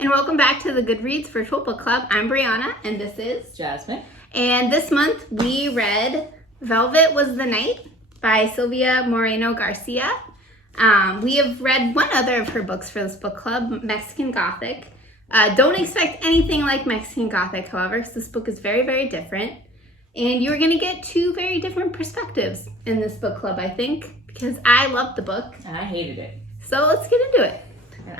and welcome back to the Goodreads Virtual Book Club. I'm Brianna, and this is Jasmine. And this month we read Velvet Was the Night by Silvia Moreno-Garcia. We have read one other of her books for this book club, Mexican Gothic. Don't expect anything like Mexican Gothic, however, because this book is very, very different. And you're going to get two very different perspectives in this book club, I think, because I loved the book. And I hated it. So let's get into it. And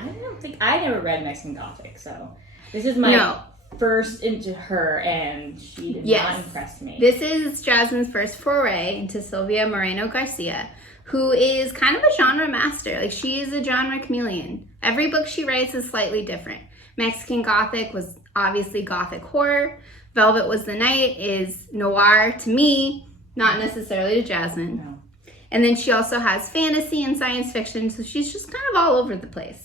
I never read Mexican Gothic, so this is my first into her, and she did not impress me. This is Jasmine's first foray into Silvia Moreno-Garcia, who is kind of a genre master. Like, she is a genre chameleon. Every book she writes is slightly different. Mexican Gothic was obviously Gothic horror. Velvet Was the Night is noir to me, not necessarily to Jasmine. No. And then she also has fantasy and science fiction, so she's just kind of all over the place.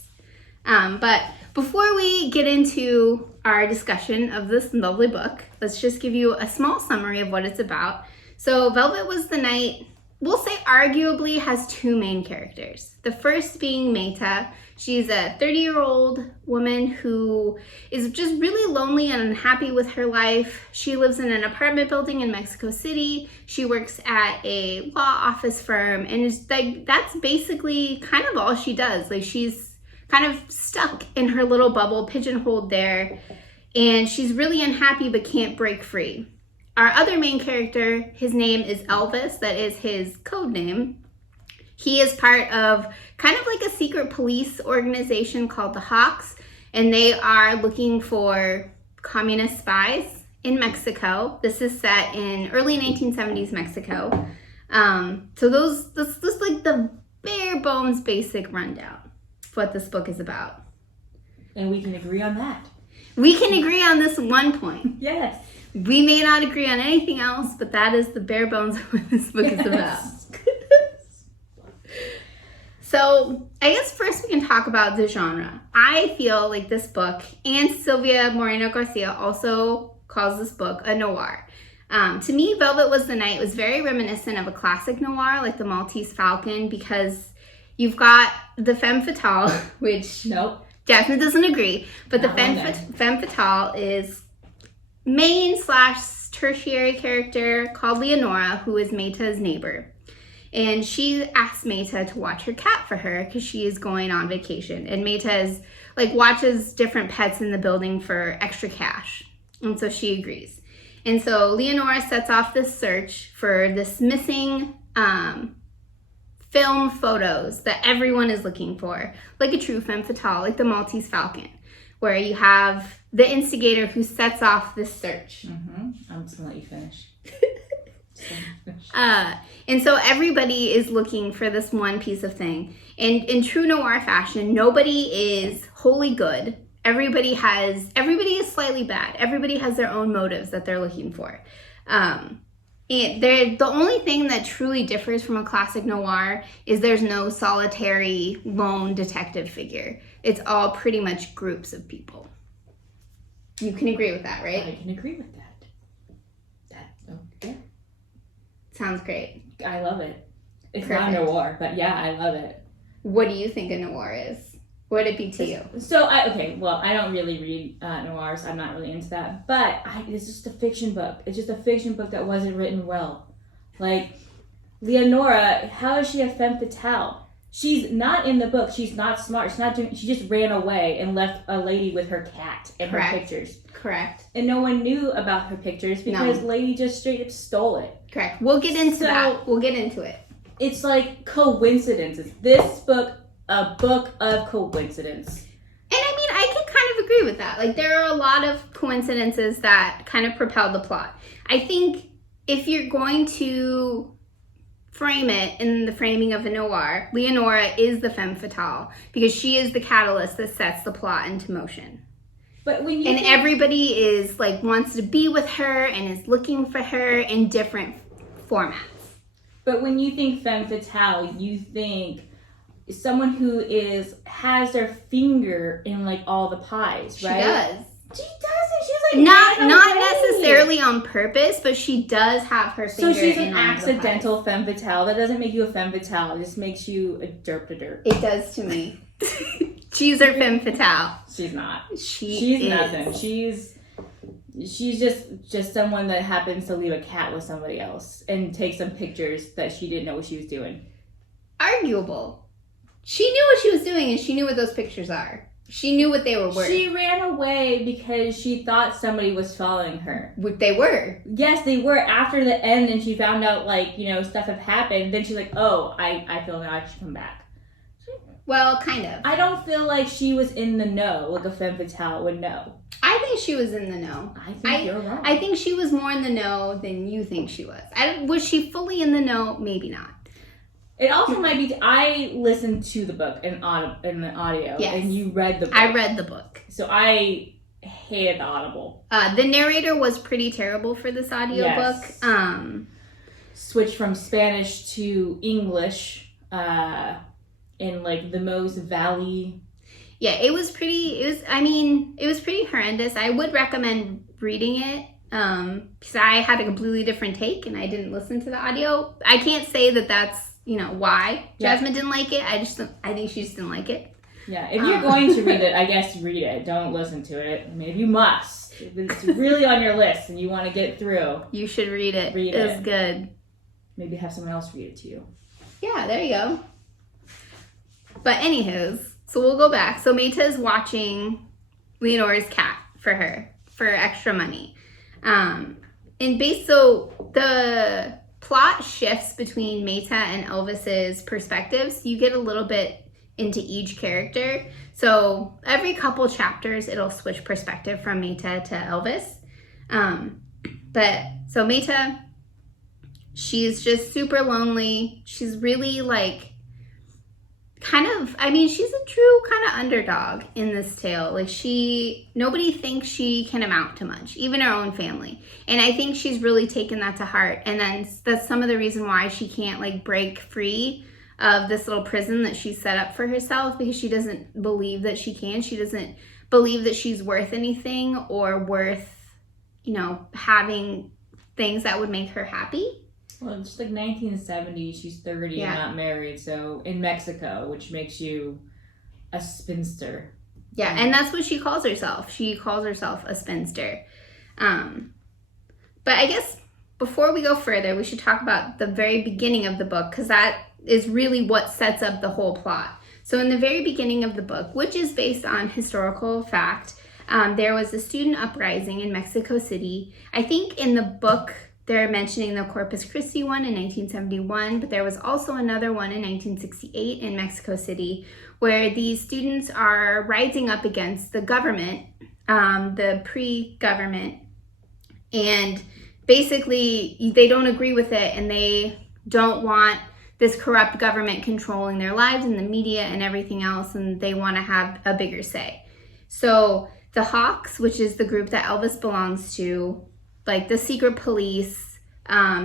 But before we get into our discussion of this lovely book, let's just give you a small summary of what it's about. So Velvet Was the Night, we'll say arguably has two main characters. The first being Maite. She's a 30-year-old woman who is just really lonely and unhappy with her life. She lives in an apartment building in Mexico City. She works at a law office firm, and it's like that's basically kind of all she does. Like, she's kind of stuck in her little bubble, pigeonholed there, and she's really unhappy but can't break free. Our other main character, his name is Elvis. That is his code name. He is part of kind of like a secret police organization called the Hawks, and they are looking for communist spies in Mexico. This is set in early 1970s Mexico. So this is like the bare bones basic rundown of what this book is about. And we can agree on that. We can agree on this one point. Yes. We may not agree on anything else, but that is the bare bones of what this book is about. So I guess first we can talk about the genre. I feel like this book, and Silvia Moreno-Garcia also calls this book a noir. To me, Velvet Was the Night was very reminiscent of a classic noir, like The Maltese Falcon, because you've got the femme fatale, which Jasmine doesn't agree, but the femme fatale is main/tertiary character called Leonora, who is Maite's neighbor. And she asks Maite to watch her cat for her because she is going on vacation. And Maite watches different pets in the building for extra cash. And so she agrees. And so Leonora sets off this search for this missing film photos that everyone is looking for, like a true femme fatale, like the Maltese Falcon, where you have the instigator who sets off this search. I'm just gonna let you finish. And so everybody is looking for this one piece of thing. And in true noir fashion, nobody is wholly good. Everybody is slightly bad. Everybody has their own motives that they're looking for. And the only thing that truly differs from a classic noir is there's no solitary lone detective figure. It's all pretty much groups of people. You can agree with that, right? I can agree with that. Yeah. Sounds great. I love it. It's not noir, but yeah, I love it. What do you think a noir is? What would it be to you? So, I don't really read noirs. I'm not really into that. But it's just a fiction book. It's just a fiction book that wasn't written well. Like, Leonora, how is she a femme fatale? She's not in the book. She's not smart. She just ran away and left a lady with her cat and her pictures. Correct. And no one knew about her pictures because lady just straight up stole it. Correct. We'll get into that. We'll get into it. It's like coincidences. This book, a book of coincidence. And I mean, I can kind of agree with that. Like, there are a lot of coincidences that kind of propel the plot. I think if you're going to frame it in the framing of a noir, Leonora is the femme fatale because she is the catalyst that sets the plot into motion. But everybody is wants to be with her and is looking for her in different formats. But when you think femme fatale, you think someone who has their finger in all the pies, right? She does. She doesn't. She's not necessarily on purpose, but she does have her finger. So she's an accidental femme fatale. That doesn't make you a femme fatale. It just makes you a derp to derp. It does to me. She's her femme fatale. She's not. She's nothing. She's just someone that happens to leave a cat with somebody else and take some pictures that she didn't know what she was doing. Arguable. She knew what she was doing, and she knew what those pictures are. She knew what they were worth. She ran away because she thought somebody was following her. They were. Yes, they were. After the end, and she found out, like, you know, stuff had happened, then she's like, oh, I feel now I should come back. Well, kind of. I don't feel like she was in the know, like a femme fatale would know. I think she was in the know. I think you're wrong. I think she was more in the know than you think she was. Was she fully in the know? Maybe not. It also might be. I listened to the book in the audio, yes. And you read the book. I read the book. So I hated the Audible. The narrator was pretty terrible for this audiobook. Yes. Switched from Spanish to English in like the most valley. Yeah, it was pretty horrendous. I would recommend reading it because I had a completely different take and I didn't listen to the audio. I can't say that that's, why Jasmine didn't like it. I think she just didn't like it. Yeah, if you're going to read it, I guess read it. Don't listen to it. I mean, if you must, if it's really on your list and you want to get through, you should read it. It's good. Maybe have someone else read it to you. Yeah, there you go. But anywho's, so we'll go back. So Maite is watching Leonora's cat for her for extra money. So the plot shifts between Maite and Elvis's perspectives. You get a little bit into each character. So every couple chapters, it'll switch perspective from Maite to Elvis. So Maite, she's just super lonely. She's really she's a true kind of underdog in this tale. Nobody thinks she can amount to much, even her own family. And I think she's really taken that to heart. And then that's some of the reason why she can't break free of this little prison that she's set up for herself, because she doesn't believe that she can. She doesn't believe that she's worth anything or worth, having things that would make her happy. Well, it's just 1970, she's 30 and not married, so in Mexico, which makes you a spinster. Yeah, and that's what she calls herself. She calls herself a spinster. But I guess before we go further, we should talk about the very beginning of the book, because that is really what sets up the whole plot. So in the very beginning of the book, which is based on historical fact, there was a student uprising in Mexico City. I think in the book, they're mentioning the Corpus Christi one in 1971, but there was also another one in 1968 in Mexico City where these students are rising up against the government, the pre-government, and basically they don't agree with it and they don't want this corrupt government controlling their lives and the media and everything else, and they want to have a bigger say. So the Hawks, which is the group that Elvis belongs to, the secret police,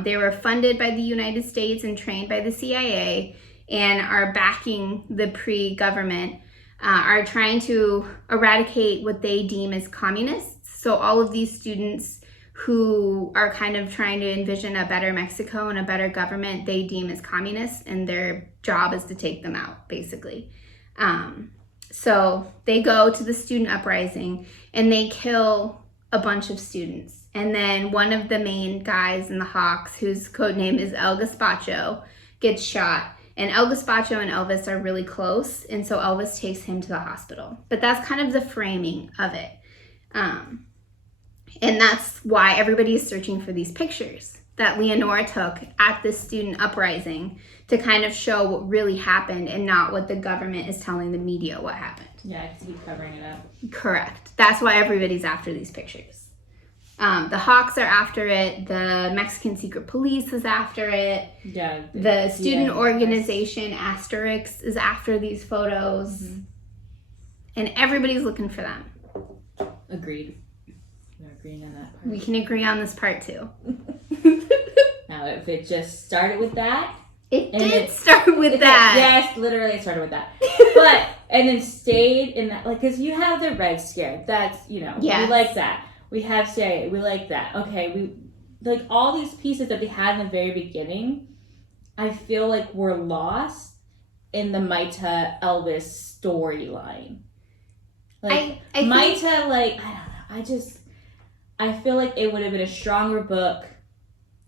they were funded by the United States and trained by the CIA and are backing the pre-government, are trying to eradicate what they deem as communists. So all of these students who are kind of trying to envision a better Mexico and a better government, they deem as communists, and their job is to take them out, basically. So they go to the student uprising and they kill a bunch of students. And then one of the main guys in the Hawks, whose code name is El Gazpacho, gets shot. And El Gazpacho and Elvis are really close, and so Elvis takes him to the hospital. But that's kind of the framing of it. And that's why everybody is searching for these pictures that Leonora took at this student uprising to kind of show what really happened and not what the government is telling the media what happened. Yeah, I keep covering it up. Correct. That's why everybody's after these pictures. The Hawks are after it. The Mexican secret police is after it. Yeah. The student organization Asterix is after these photos. Mm-hmm. And everybody's looking for them. Agreed. We're agreeing on that part. We can agree on this part too. Now, if it just started with that. It did start with that. Yes, literally it started with that. And then stayed in that, because you have the Red Scare. That's, we like that. We have CIA. We like that. Okay, we all these pieces that they had in the very beginning, I feel like were lost in the Maite Elvis storyline. Like I Maite, think, like I don't know. I feel like it would have been a stronger book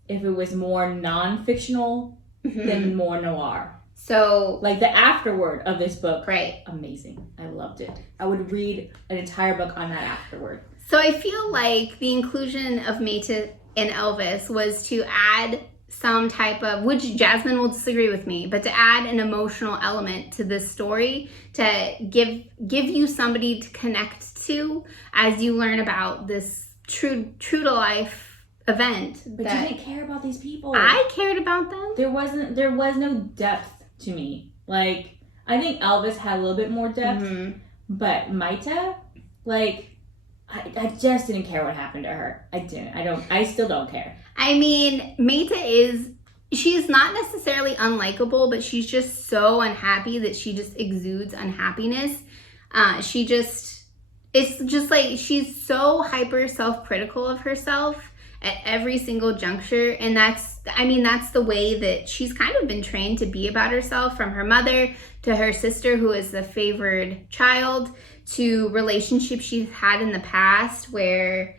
if it was more non-fictional than more noir. So, like the afterword of this book, right? Amazing. I loved it. I would read an entire book on that afterword. So I feel like the inclusion of Maite and Elvis was to add some type of, which Jasmine will disagree with me, but to add an emotional element to this story, to give you somebody to connect to as you learn about this true to life event. But you didn't care about these people. I cared about them. There was no depth to me. Like, I think Elvis had a little bit more depth, but Maite, like, I just didn't care what happened to her. I still don't care. I mean, Maite she's not necessarily unlikable, but she's just so unhappy that she just exudes unhappiness. It's just like she's so hyper self-critical of herself at every single juncture. And that's the way that she's kind of been trained to be about herself, from her mother to her sister, who is the favored child, to relationships she's had in the past where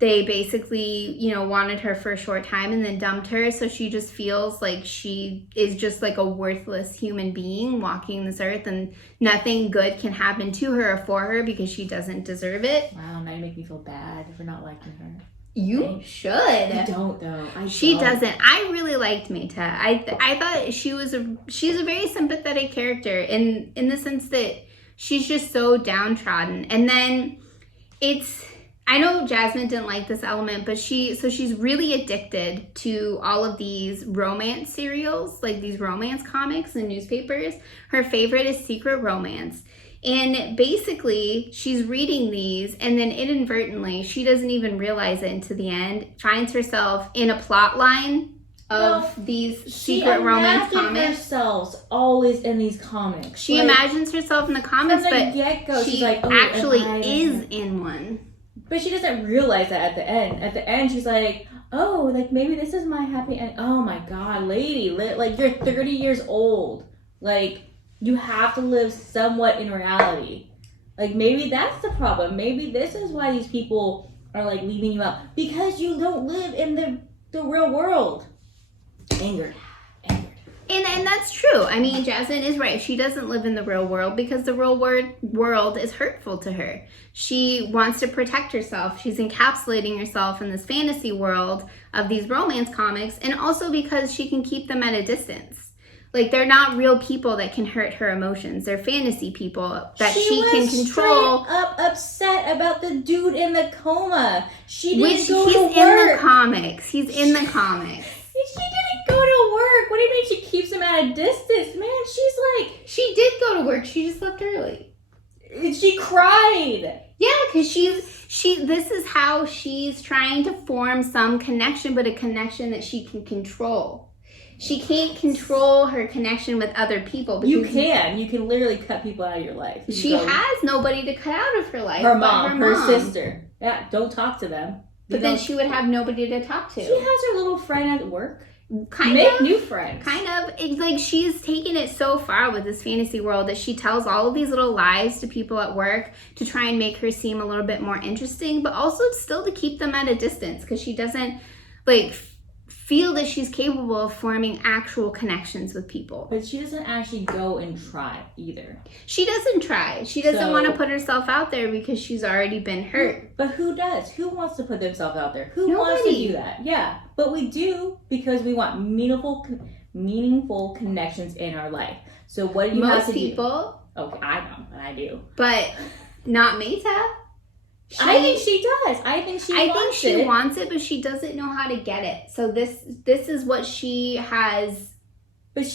they basically, wanted her for a short time and then dumped her. So she just feels like she is just like a worthless human being walking this earth, and nothing good can happen to her or for her because she doesn't deserve it. Wow, now you make me feel bad for not liking her. You should. I don't though. She doesn't. I really liked Maite. I thought she's a very sympathetic character in the sense that she's just so downtrodden. And then I know Jasmine didn't like this element, but she's really addicted to all of these romance serials, like these romance comics and newspapers. Her favorite is Secret Romance. And basically, she's reading these, and then inadvertently, she doesn't even realize it until the end, finds herself in a plot line of these secret romance comics. She imagines herself always in these comics. She imagines herself in the comics, but she's like, actually is in one. But she doesn't realize that at the end. At the end, she's like, oh, like maybe this is my happy end. Oh my God, lady, like you're 30 years old. Like, you have to live somewhat in reality. Like, maybe that's the problem. Maybe this is why these people are, like, leaving you out. Because you don't live in the real world. Angered. And that's true. I mean, Jasmine is right. She doesn't live in the real world because the real world is hurtful to her. She wants to protect herself. She's encapsulating herself in this fantasy world of these romance comics, and also because she can keep them at a distance. Like, they're not real people that can hurt her emotions. They're fantasy people that she can control. She was straight up upset about the dude in the coma. She didn't go to work. He's in the comics. He's in the comics. She didn't go to work. What do you mean she keeps him at a distance? Man, she's like... She did go to work. She just left early. She cried. Yeah, because this is how she's trying to form some connection, but a connection that she can control. She can't control her connection with other people. You can. You can literally cut people out of your life. She has nobody to cut out of her life. Her mom, her sister. Yeah, don't talk to them. But then she would have nobody to talk to. She has her little friend at work. Make new friends. Kind of. It's like she's taken it so far with this fantasy world that she tells all of these little lies to people at work to try and make her seem a little bit more interesting, but also still to keep them at a distance because she doesn't, like, feel that she's capable of forming actual connections with people. But she doesn't actually go and try either. She doesn't try. She doesn't want to put herself out there because she's already been hurt. But who does? Who wants to put themselves out there? Who wants to do that? Yeah, but we do because we want meaningful connections in our life. So what do you have to do? Most people. Okay, I know, but I do. But not Maite. I think she does. I think she wants it, but she doesn't know how to get it. So this is what she has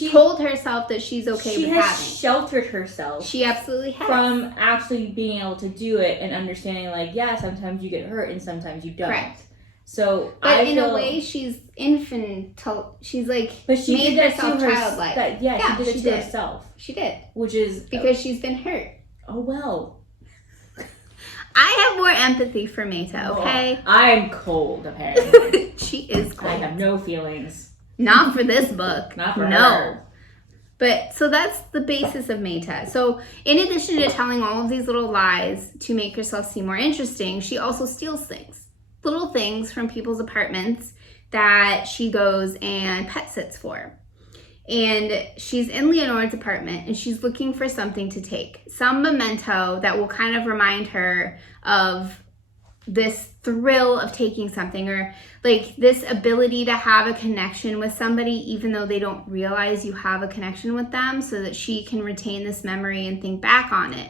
told herself that she's okay with having. She has sheltered herself. She absolutely has. From actually being able to do it and understanding, like, yeah, sometimes you get hurt and sometimes you don't. Correct. So, but in a way, she's infantile. She's like, but she made did herself childlike. She did it to herself. She did. Which is... Because she's been hurt. Oh, well... I have more empathy for Maite, okay? I'm cold, apparently. She is cold. I have no feelings. Not for this book. Not for her. But so that's the basis of Maite. So in addition to telling all of these little lies to make herself seem more interesting, she also steals things. Little things from people's apartments that she goes and pet sits for. And she's in Leonora's apartment and she's looking for something to take. Some memento that will kind of remind her of this thrill of taking something, or like this ability to have a connection with somebody even though they don't realize you have a connection with them, so that she can retain this memory and think back on it.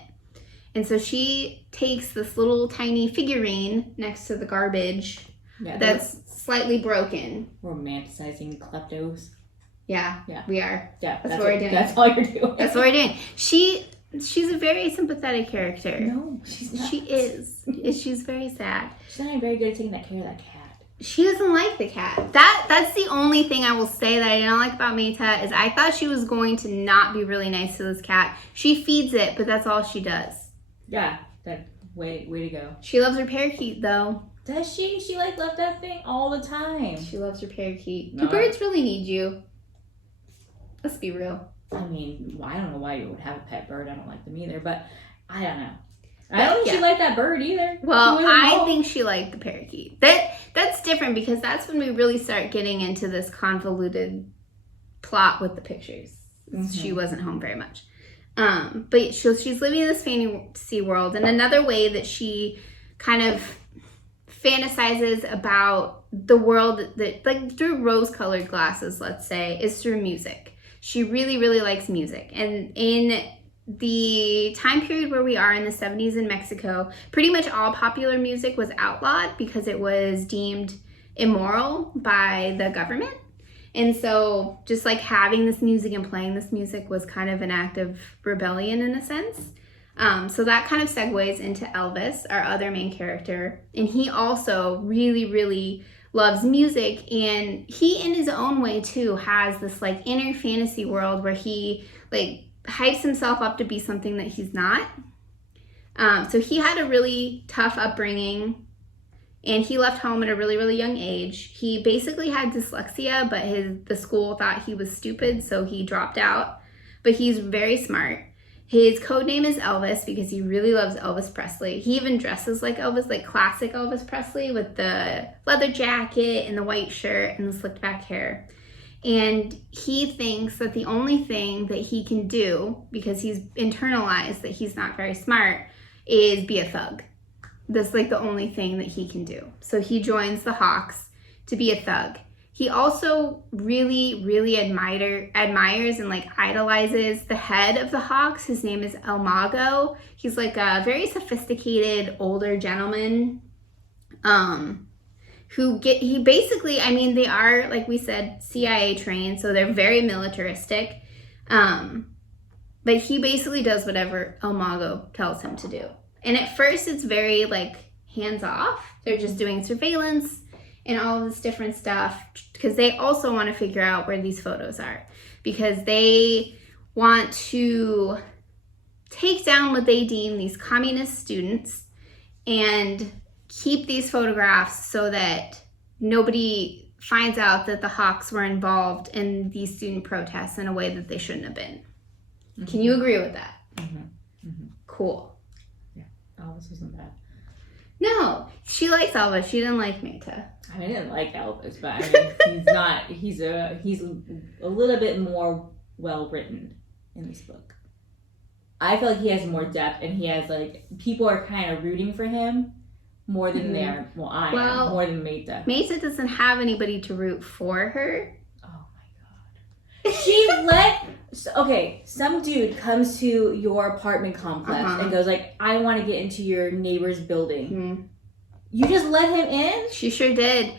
And so she takes this little tiny figurine next to the garbage that's slightly broken. Romanticizing kleptos. Yeah, we are. Yeah, that's what we're doing. That's all you're doing. That's what we're doing. She's a very sympathetic character. No, she's not. She is. She's very sad. She's not very good at taking care of that cat. She doesn't like the cat. That's the only thing I will say that I don't like about Maite, is I thought she was going to not be really nice to this cat. She feeds it, but that's all she does. Yeah, way to go. She loves her parakeet though. Does she? She left that thing all the time. She loves her parakeet. No. Do birds really need you? Let's be real. I mean, I don't know why you would have a pet bird. I don't like them either, but I don't know. I don't think she liked that bird either. Well, I think she liked the parakeet. That's different, because that's when we really start getting into this convoluted plot with the pictures. Mm-hmm. She wasn't home very much. But she's living in this fantasy world, and another way that she kind of fantasizes about the world, that like through rose-colored glasses, let's say, is through music. She really, really likes music. And in the time period where we are in the 70s in Mexico, pretty much all popular music was outlawed because it was deemed immoral by the government. And so just like having this music and playing this music was kind of an act of rebellion in a sense. So that kind of segues into Elvis, our other main character. And he also really, really loves music, and he in his own way too has this like inner fantasy world where he like hypes himself up to be something that he's not. So he had a really tough upbringing, and he left home at a really, really young age. He basically had dyslexia, but the school thought he was stupid, so he dropped out. But he's very smart. His code name is Elvis because he really loves Elvis Presley. He even dresses like Elvis, like classic Elvis Presley, with the leather jacket and the white shirt and the slicked back hair. And he thinks that the only thing that he can do, because he's internalized that he's not very smart, is be a thug. That's like the only thing that he can do. So he joins the Hawks to be a thug. He also really, really admires and like idolizes the head of the Hawks. His name is El Mago. He's like a very sophisticated older gentleman. He basically, I mean, they are, like we said, CIA trained, so they're very militaristic. But he basically does whatever El Mago tells him to do. And at first it's very like hands off. They're just doing surveillance and all this different stuff, because they also want to figure out where these photos are, because they want to take down what they deem these communist students and keep these photographs so that nobody finds out that the Hawks were involved in these student protests in a way that they shouldn't have been. Mm-hmm. Can you agree with that? Mm-hmm. Mm-hmm. Cool. Yeah, Elvis wasn't bad. No, she likes Elvis. She didn't like Maite. I didn't like Elvis, but I mean, he's a little bit more well written in this book. I feel like he has more depth, and he has like, people are kind of rooting for him more than they are. Well, I am more than Maite. Maite doesn't have anybody to root for her. Oh my god. She some dude comes to your apartment complex and goes like, I want to get into your neighbor's building. Mm-hmm. You just let him in? She sure did.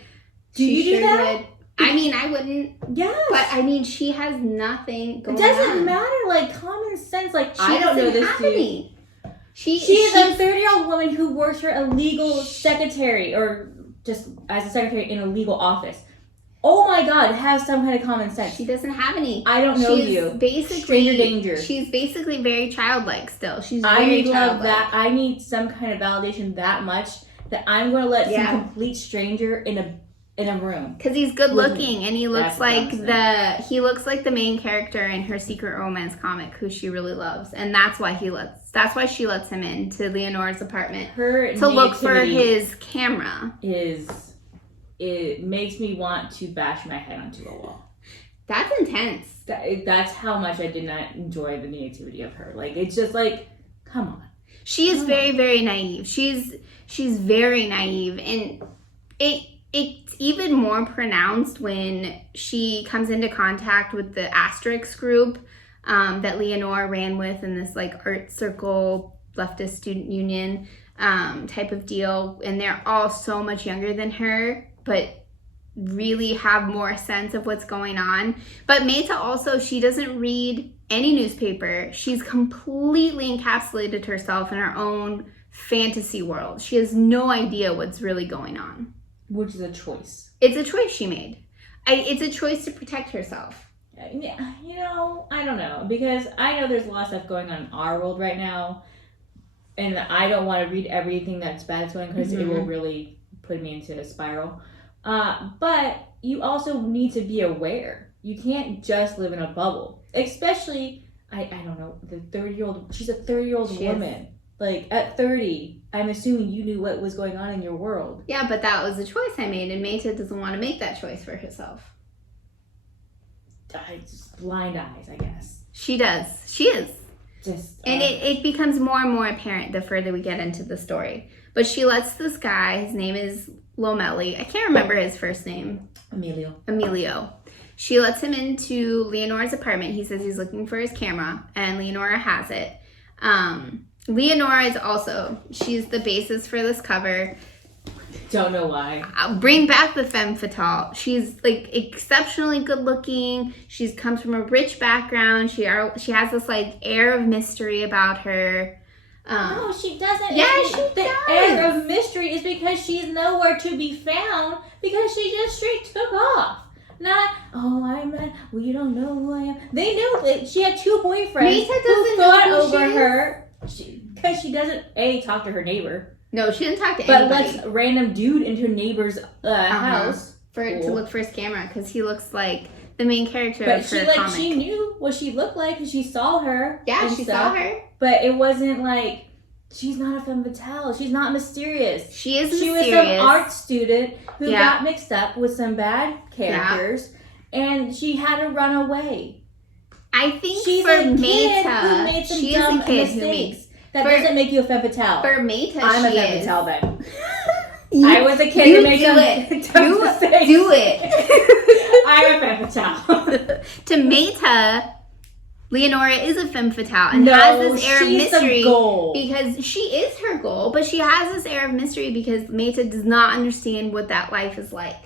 Do you do that? I mean, I wouldn't. Yes. But I mean, she has nothing going on. It doesn't matter, like common sense. Like, I don't know this dude. She is a 30-year-old woman who works for a legal secretary, or just as a secretary in a legal office. Oh my god, have some kind of common sense. She doesn't have any. I don't know you. Basically, stranger danger. She's basically very childlike still. She's I very need childlike. That. I need some kind of validation that much that I'm going to let some complete stranger in in a room. Because he's good looking, and he looks That's like the main character in her secret romance comic, who she really loves, and that's why she lets him into Leonora's apartment to look for his camera. It makes me want to bash my head onto a wall. That's intense. That's how much I did not enjoy the negativity of her. Like, it's just like, come on. She is very, very naive. She's very naive, and it's even more pronounced when she comes into contact with the Asterix group that Leonora ran with in this like art circle, leftist student union type of deal, and they're all so much younger than her, but really have more sense of what's going on. But Maite also, she doesn't read any newspaper. She's completely encapsulated herself in her own fantasy world. She has no idea what's really going on. Which is a choice. It's a choice she made. It's a choice to protect herself. Yeah, you know, I don't know. Because I know there's a lot of stuff going on in our world right now. And I don't want to read everything that's bad that's going on because it will really put me into a spiral. But you also need to be aware. You can't just live in a bubble. Especially, I don't know, she's a 30-year-old woman. Like, at 30, I'm assuming you knew what was going on in your world. Yeah, but that was a choice I made, and Maite doesn't want to make that choice for herself. Just blind eyes, I guess. She does. She is. And it becomes more and more apparent the further we get into the story. But she lets this guy, his name is Lomelli. I can't remember his first name. Emilio. She lets him into Leonora's apartment. He says he's looking for his camera, and Leonora has it. Leonora is also, she's the basis for this cover. Don't know why. Bring back the femme fatale. She's like exceptionally good looking. She comes from a rich background. She has this like air of mystery about her. No, she doesn't. Yeah, she does. The air of mystery is because she's nowhere to be found because she just straight took off. Not, you don't know who I am. They knew that she had 2 boyfriends who fought over her because she doesn't, talk to her neighbor. No, she didn't talk to anybody. But lets a random dude into a neighbor's house. To look for his camera because he looks like the main character of her comic. She knew what she looked like because she saw her. Yeah, she saw her. But it wasn't like, she's not a femme fatale. She's not mysterious. She is mysterious. She was some art student who got mixed up with some bad characters, and she had to run away. I think she's for a kid Maite, who made some she dumb is a kid mistakes. who makes... That doesn't make you a femme fatale. For Maite, I'm a femme is. fatale then. I was a kid who made some dumb mistakes. Do it. I'm a femme fatale. To Maite, Leonora is a femme fatale and has this air of mystery because she is her goal, but she has this air of mystery because Maite does not understand what that life is like.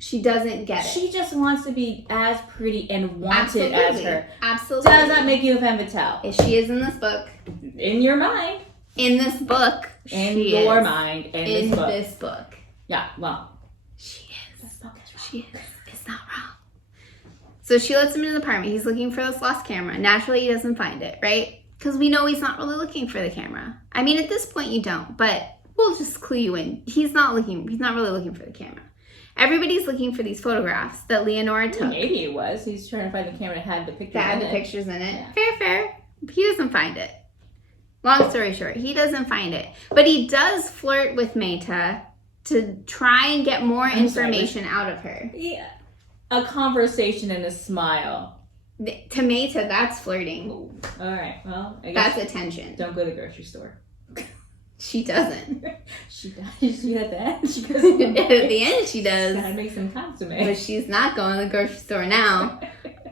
She doesn't get it. She just wants to be as pretty and wanted as her. Absolutely. Does that make you a femme fatale? If she is in this book. In your mind. In this book. In your mind. In this book. Yeah, well. She is. This book is wrong. She is. It's not wrong. So she lets him in the apartment. He's looking for this lost camera. Naturally, he doesn't find it, right? Because we know he's not really looking for the camera. I mean, at this point, you don't, but we'll just clue you in. He's not really looking for the camera. Everybody's looking for these photographs that Leonora took. Maybe it was. He's trying to find the camera that had the pictures that had in the it. pictures in it. Yeah. Fair. He doesn't find it. Long story short, he doesn't find it. But he does flirt with Maite to try and get more information out of her. Yeah. A conversation and a smile. To Maite, that's flirting. Ooh. All right. Well, I guess that's attention. Don't go to the grocery store. She doesn't. She does. She at the end. She goes. At the end, she does. Gotta make some consomme. But she's not going to the grocery store now.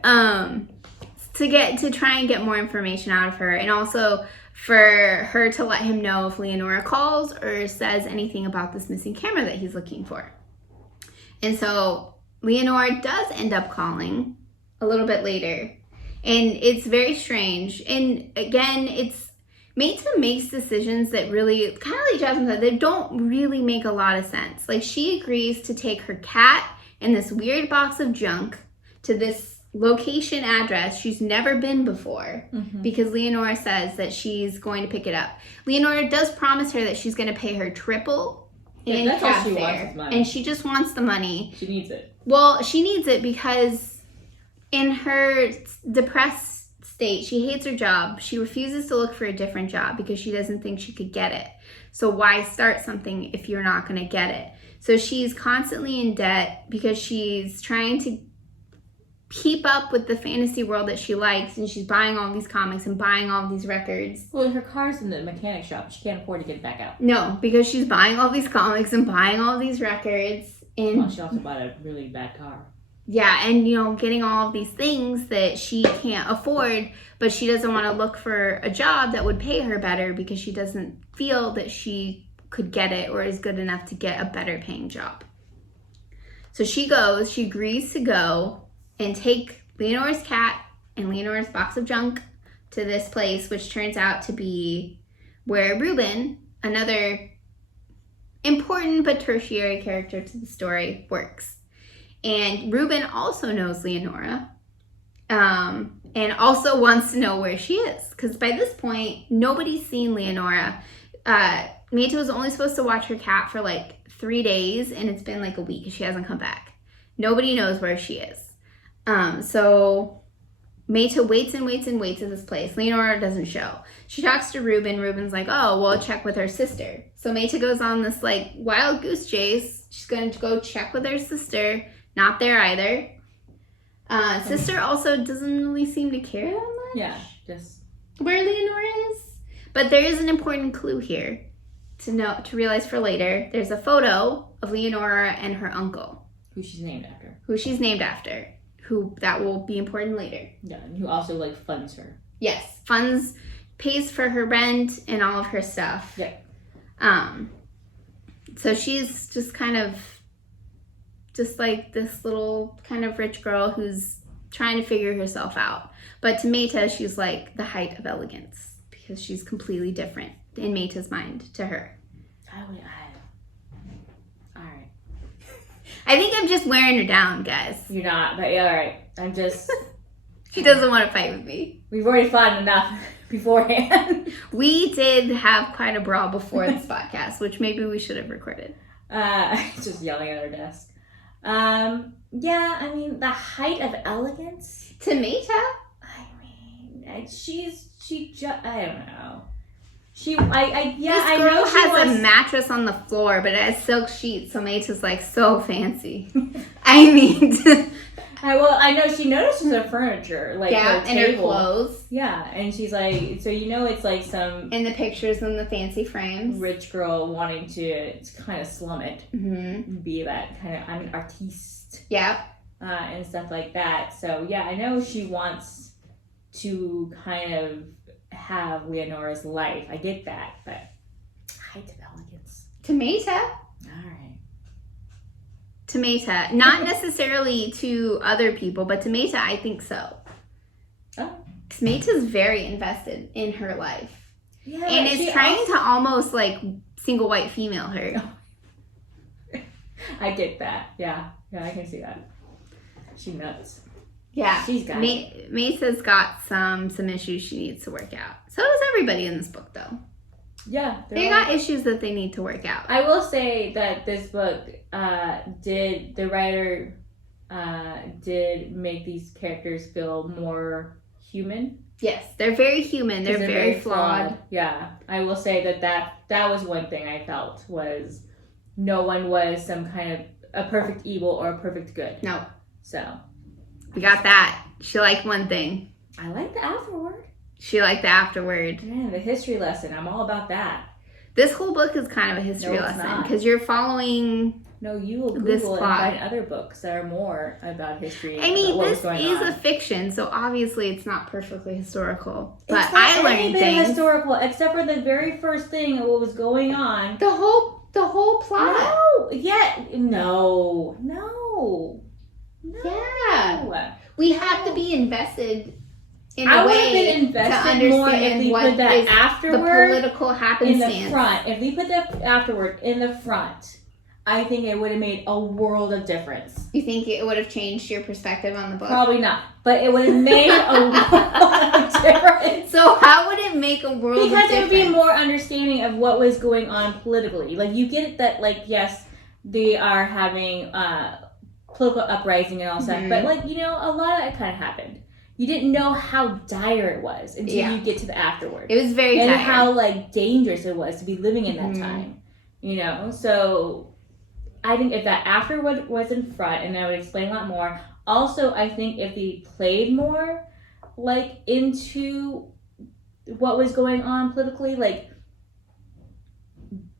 To try and get more information out of her, and also for her to let him know if Leonora calls or says anything about this missing camera that he's looking for. And so Leonora does end up calling a little bit later, and it's very strange. And again, Maite makes decisions that really, kind of like Jasmine said, they don't really make a lot of sense. Like, she agrees to take her cat and this weird box of junk to this location address she's never been before because Leonora says that she's going to pick it up. Leonora does promise her that she's going to pay her triple and that's cab all she fare, wants is money. and she just wants the money. She needs it. Well, she needs it because in her depressed state, she hates her job. She refuses to look for a different job because she doesn't think she could get it. So why start something if you're not going to get it? So she's constantly in debt because she's trying to keep up with the fantasy world that she likes, and she's buying all these comics and buying all these records. Well, her car's in the mechanic shop. She can't afford to get it back out. No, because she's buying all these comics and buying all these records. And Well, she also bought a really bad car. yeah, and, you know, getting all of these things that she can't afford, but she doesn't want to look for a job that would pay her better because she doesn't feel that she could get it or is good enough to get a better paying job. So she agrees to go and take Leonora's cat and Leonora's box of junk to this place, which turns out to be where Ruben, another important but tertiary character to the story, works. And Ruben also knows Leonora, and also wants to know where she is, because by this point, nobody's seen Leonora. Maite was only supposed to watch her cat for like 3 days, and it's been like a week and she hasn't come back. Nobody knows where she is. So Maite waits and waits and waits at this place. Leonora doesn't show. She talks to Ruben. Ruben's like, oh, well, check with her sister. So Maite goes on this like wild goose chase. She's going to go check with her sister. Not there either. Sister also doesn't really seem to care that much. Yeah, just where Leonora is. But there is an important clue here to realize for later. There's a photo of Leonora and her uncle. who she's named after. That will be important later. Yeah, and who also like funds her. Yes, pays for her rent and all of her stuff. Yeah. So she's just kind of just like this little kind of rich girl who's trying to figure herself out. But to Maite, she's like the height of elegance because she's completely different in Maite's mind to her. All right. I think I'm just wearing her down, guys. You're not, but yeah, all right. I'm just. She doesn't want to fight with me. We've already fought enough beforehand. We did have quite a brawl before this podcast, which maybe we should have recorded. Just yelling at our desk. Yeah, I mean, the height of elegance. To Maite? I mean, I don't know. This girl has a mattress on the floor, but it has silk sheets, so Maite's like so fancy. I mean, I know she notices her furniture, like her and table. her clothes. Yeah, and she's like, so it's like some and the pictures in the fancy frames. Rich girl wanting to kind of slum it, be that kind of I'm an artiste. Yeah, and stuff like that. So yeah, I know she wants to kind of have Leonora's life. I get that, but height of elegance. To Maite. All right. To Maite, not necessarily to other people, but to Maite, I think so. Oh. Because Maite's very invested in her life. Yeah, and is trying to almost like single white female her. I get that. Yeah, I can see that. She nuts. Yeah, she's got Maite's got some issues she needs to work out. So does everybody in this book, though. Yeah, they got issues that they need to work out. I will say that this book the writer did make these characters feel more human. Yes, they're very human. They're very flawed. Yeah, I will say that was one thing I felt was no one was some kind of a perfect evil or a perfect good. No. So. We got that. She liked one thing. I like the afterword. She liked the afterword. Yeah, the history lesson. I'm all about that. This whole book is kind of a history lesson because you're following. No, you will Google and find other books that are more about history. I mean, this is a fiction, so obviously it's not perfectly historical. But I learned things. Historical, except for the very first thing of what was going on. The whole plot. No. Yeah. No. Yeah. We have to be invested in I a way been invested more if we put that afterward the political happenstance in the front. If we put that afterward in the front, I think it would have made a world of difference. You think it would have changed your perspective on the book? Probably not, but it would have made a world of difference. So how would it make a world of difference? Because it would be more understanding of what was going on politically. Like, you get it that, like, yes, they are having political uprising and all stuff, but, like, you know, a lot of it kind of happened. You didn't know how dire it was until you get to the afterward. It was very dire. And how, like, dangerous it was to be living in that time. You know? So I think if that afterward was in front, and I would explain a lot more. Also, I think if they played more, like, into what was going on politically, like,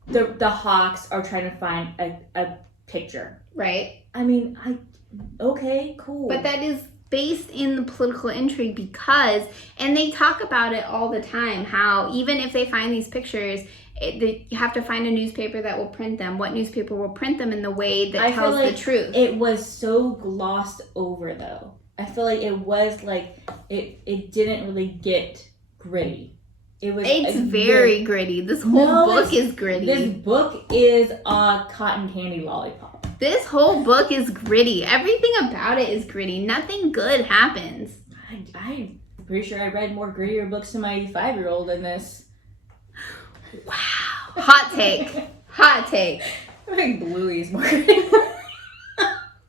the Hawks are trying to find a picture. Right. I mean, okay, cool. But that is based in the political intrigue because, and they talk about it all the time, how even if they find these pictures, you have to find a newspaper that will print them. What newspaper will print them in the way that tells the truth? It was so glossed over, though. I feel like it was like, it didn't really get gritty. It's very gritty. This whole book is gritty. This book is a cotton candy lollipop. This whole book is gritty. Everything about it is gritty. Nothing good happens. I'm pretty sure I read more grittier books to my 5-year-old than this. Wow. Hot take. Hot take. I think Bluey's more gritty.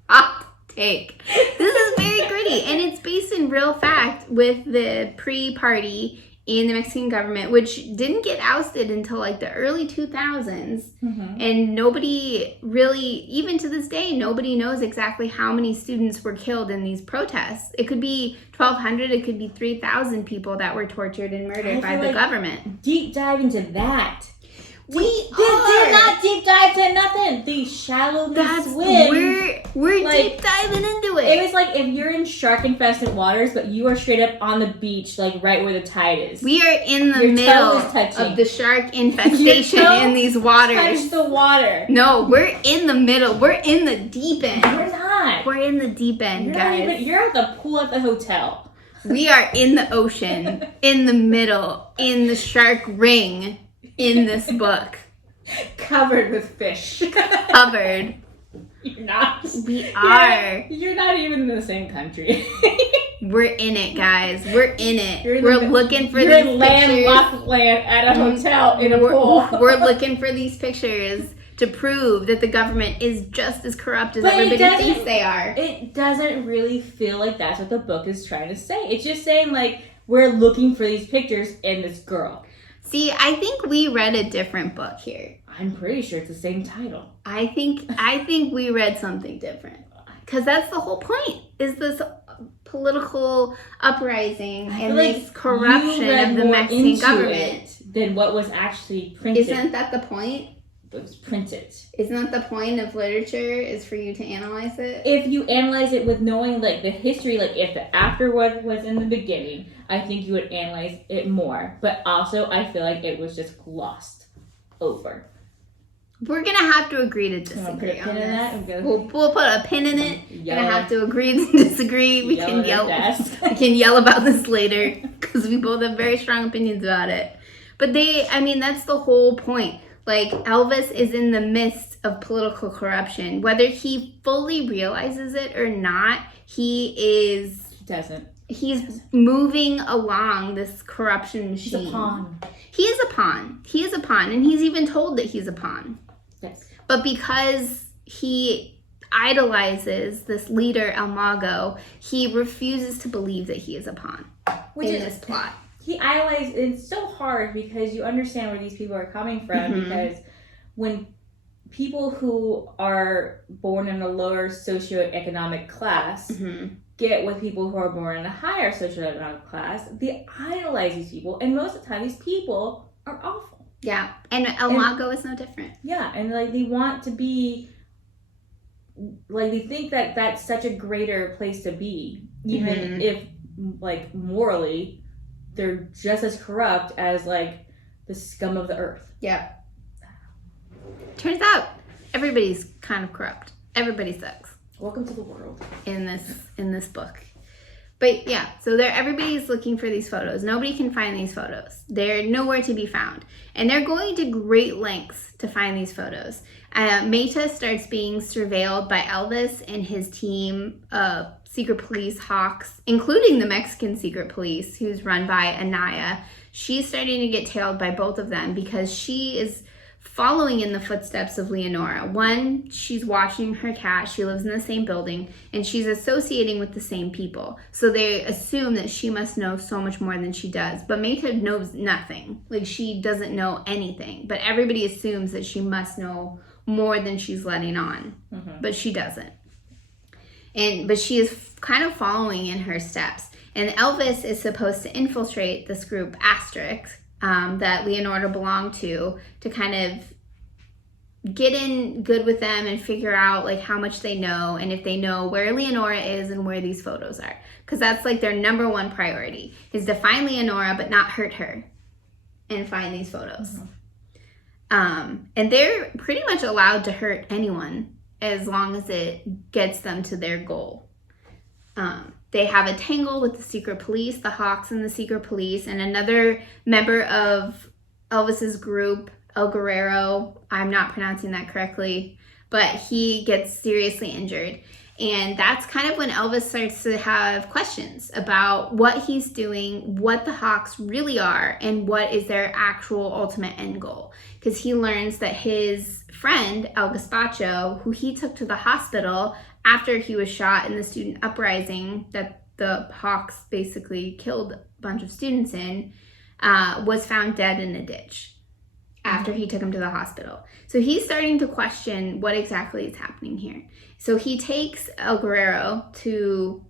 Hot take. This is very gritty. And it's based in real fact with the pre-party in the Mexican government, which didn't get ousted until like the early 2000s. And nobody really, even to this day, nobody knows exactly how many students were killed in these protests. It could be 1,200, it could be 3,000 people that were tortured and murdered by the government. Deep dive into that. We did not deep dive to nothing. They shallowly swim. We're like, deep diving into it. It was like if you're in shark-infested waters, but you are straight up on the beach, like right where the tide is. We are in the middle of the shark infestation in these waters. Touch the water. No, we're in the middle. We're in the deep end. We're not. We're in the deep end, guys. You're at the pool at the hotel. We are in the ocean, in the middle, in the shark ring. In this book. Covered with fish. Covered. You're not. We are. You're not even in the same country. We're in it, guys. We're in it. We're looking for these pictures. You're in landlocked land at a hotel in a pool. We're looking for these pictures to prove that the government is just as corrupt as everybody thinks they are. It doesn't really feel like that's what the book is trying to say. It's just saying, like, we're looking for these pictures and this girl. See, I think we read a different book here. I'm pretty sure it's the same title. I think we read something different. Because that's the whole point, is this political uprising and this corruption of the Mexican government. Than what was actually printed. Isn't that the point? It was printed. Isn't that the point of literature, is for you to analyze it? If you analyze it with knowing, like, the history, like, if the afterward was in the beginning, I think you would analyze it more. But also, I feel like it was just glossed over. We're going to have to agree to disagree on this. We'll put a pin in it. We're going to have to agree to disagree. We can yell about this later because we both have very strong opinions about it. But that's the whole point. Like, Elvis is in the midst of political corruption. Whether he fully realizes it or not, he doesn't. He's moving along this corruption machine. He's a pawn. He is a pawn. He is a pawn. And he's even told that he's a pawn. Yes. But because he idolizes this leader, El Mago, he refuses to believe that he is a pawn in this plot. He idolized, it's so hard because you understand where these people are coming from, because when people who are born in a lower socioeconomic class get with people who are born in a higher socioeconomic class, they idolize these people, and most of the time these people are awful. Yeah, and El Mago is no different. Yeah, and like they want to be, like they think that that's such a greater place to be, even if like morally they're just as corrupt as like the scum of the earth. Yeah. Turns out everybody's kind of corrupt. Everybody sucks. Welcome to the world. In this book. But yeah, so everybody's looking for these photos. Nobody can find these photos. They're nowhere to be found. And they're going to great lengths to find these photos. Maite starts being surveilled by Elvis and his team of secret police hawks, including the Mexican secret police, who's run by Anaya. She's starting to get tailed by both of them because she is following in the footsteps of Leonora. One, she's watching her cat. She lives in the same building, and she's associating with the same people. So they assume that she must know so much more than she does. But Maite knows nothing. Like, she doesn't know anything. But everybody assumes that she must know more than she's letting on. Mm-hmm. But she doesn't. But she is kind of following in her steps. And Elvis is supposed to infiltrate this group, Asterisk, that Leonora belonged to kind of get in good with them and figure out like how much they know and if they know where Leonora is and where these photos are. Because that's like their number one priority, is to find Leonora but not hurt her and find these photos. Mm-hmm. And they're pretty much allowed to hurt anyone as long as it gets them to their goal. They have a tangle with the secret police, the Hawks and the secret police, and another member of Elvis's group, El Guerrero. I'm not pronouncing that correctly, but he gets seriously injured. And that's kind of when Elvis starts to have questions about what he's doing, what the Hawks really are, and what is their actual ultimate end goal. Because he learns that his friend, El Gazpacho, who he took to the hospital after he was shot in the student uprising that the Hawks basically killed a bunch of students in, was found dead in a ditch after he took him to the hospital. So he's starting to question what exactly is happening here. So he takes El Guerrero to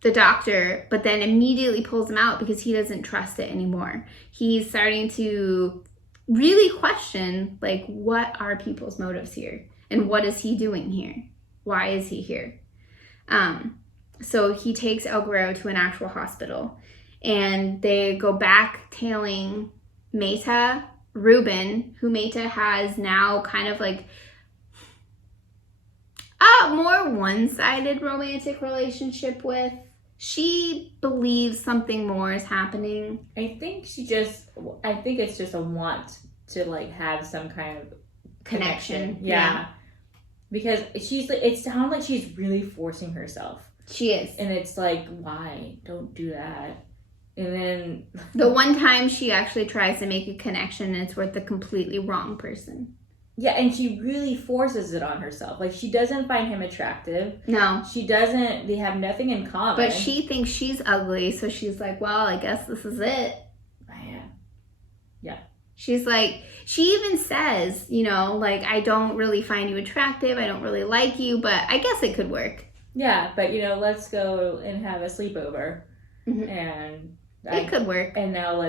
the doctor, but then immediately pulls him out because he doesn't trust it anymore. He's starting to really question, like, what are people's motives here? And what is he doing here? Why is he here? So he takes El Guerrero to an actual hospital, and they go back tailing Maite, Ruben, who Maite has now kind of like a more one-sided romantic relationship with. She believes something more is happening. I think it's just a want to like have some kind of connection. Yeah. Because it sounds like she's really forcing herself. She is. And it's like, why? Don't do that. And then the one time she actually tries to make a connection, and it's with the completely wrong person. Yeah, and she really forces it on herself. Like, she doesn't find him attractive. No. She doesn't. They have nothing in common. But she thinks she's ugly, so she's like, well, I guess this is it. Yeah. She's like, she even says, you know, like, I don't really find you attractive. I don't really like you, but I guess it could work. Yeah, but, you know, let's go and have a sleepover. Mm-hmm. And it could work. And now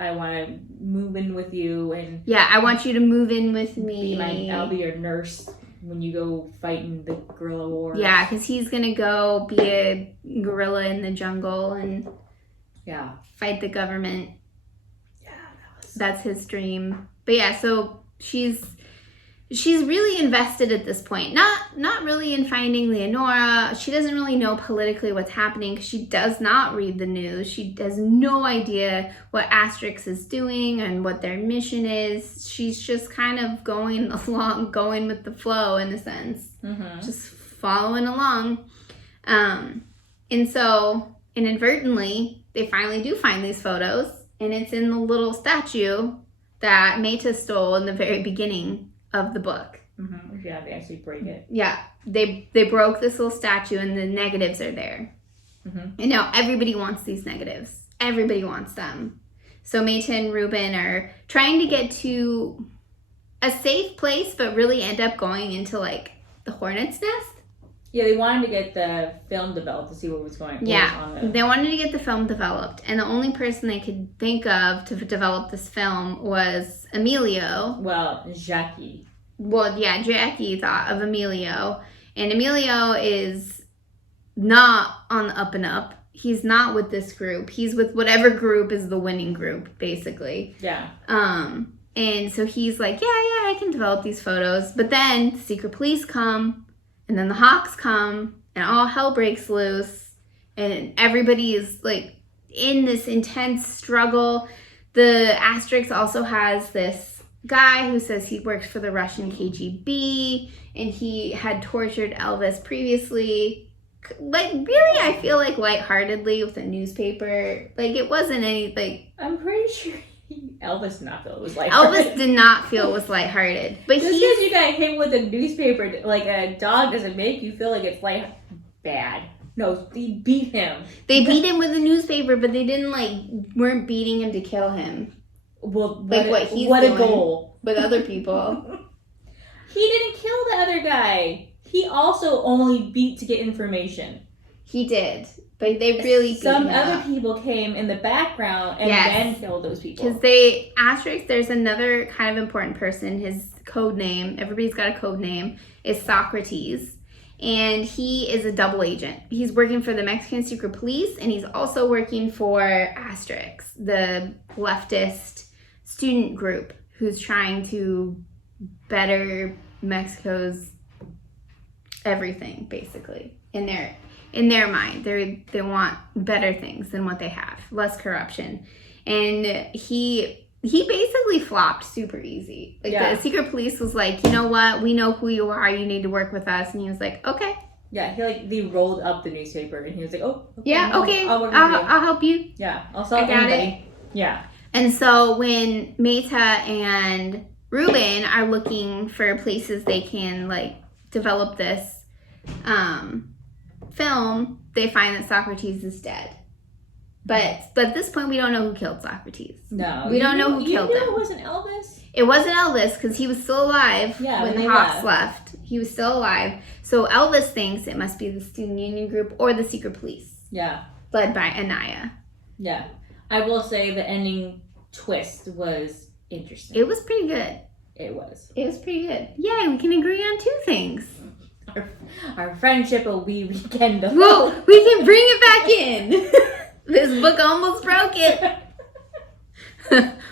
I want to move in with you. And yeah, I want you to move in with me. I'll be your nurse when you go fight in the guerrilla war. Yeah, because he's going to go be a guerrilla in the jungle and fight the government. Yeah, that's his dream. But yeah, so she's really invested at this point. Not really in finding Leonora. She doesn't really know politically what's happening because she does not read the news. She has no idea what Asterix is doing and what their mission is. She's just kind of going along, going with the flow in a sense. Mm-hmm. Just following along. And so inadvertently, they finally do find these photos, and it's in the little statue that Maite stole in the very beginning of the book. Mm-hmm. Yeah, they actually break it. Yeah, they broke this little statue, and the negatives are there. Mm-hmm. And now everybody wants these negatives. Everybody wants them. So Maite and Ruben are trying to get to a safe place, but really end up going into like the hornet's nest. Yeah, they wanted to get the film developed to see what was going on. Yeah, they wanted to get the film developed, and the only person they could think of to develop this film was Emilio. Well, Jackie. Well, yeah, Jackie thought of Emilio, and Emilio is not on the up and up. He's not with this group. He's with whatever group is the winning group, basically. Yeah. And so he's like, yeah, I can develop these photos. But then the secret police come, and then the Hawks come, and all hell breaks loose. and everybody is like in this intense struggle. The Asterix also has this guy who says he works for the Russian KGB and he had tortured Elvis previously. Like, really, I feel like lightheartedly with a newspaper. Like, it wasn't any, like... I'm pretty sure Elvis did not feel it was lighthearted. Elvis did not feel it was lighthearted. But just because you got hit with a newspaper, like a dog, doesn't make you feel like it's like bad. No, they beat him. They beat him with a newspaper, but they didn't, like, weren't beating him to kill him. Well, like what he's what doing a goal. With other people. He didn't kill the other guy. He also only beat to get information. He did. But they really beat Some him other up. people came in the background and then killed those people. Because Asterix, there's another kind of important person. His code name, everybody's got a code name, is Socrates. And he is a double agent. He's working for the Mexican secret police, and he's also working for Asterix, the leftist student group who's trying to better Mexico's everything, basically, in their mind. They want better things than what they have, less corruption. And he basically flopped super easy. Like, the secret police was like, you know what? We know who you are. You need to work with us. And he was like, okay. Yeah, they rolled up the newspaper, and he was like, oh, okay, yeah, okay. I'll work with you. I'll help you. Yeah, I'll sell anybody. Yeah. And so when Maite and Ruben are looking for places they can, like, develop this film, they find that Socrates is dead. But at this point, we don't know who killed Socrates. No. We don't know who killed him. It wasn't Elvis? It wasn't Elvis because he was still alive when the Hawks left. He was still alive. So Elvis thinks it must be the student union group or the secret police. Yeah. Led by Anaya. Yeah. I will say the ending twist was interesting. It was pretty good. It was. It was pretty good. Yeah, we can agree on two things. Our friendship will be rekindled. Whoa, we can bring it back in. This book almost broke it.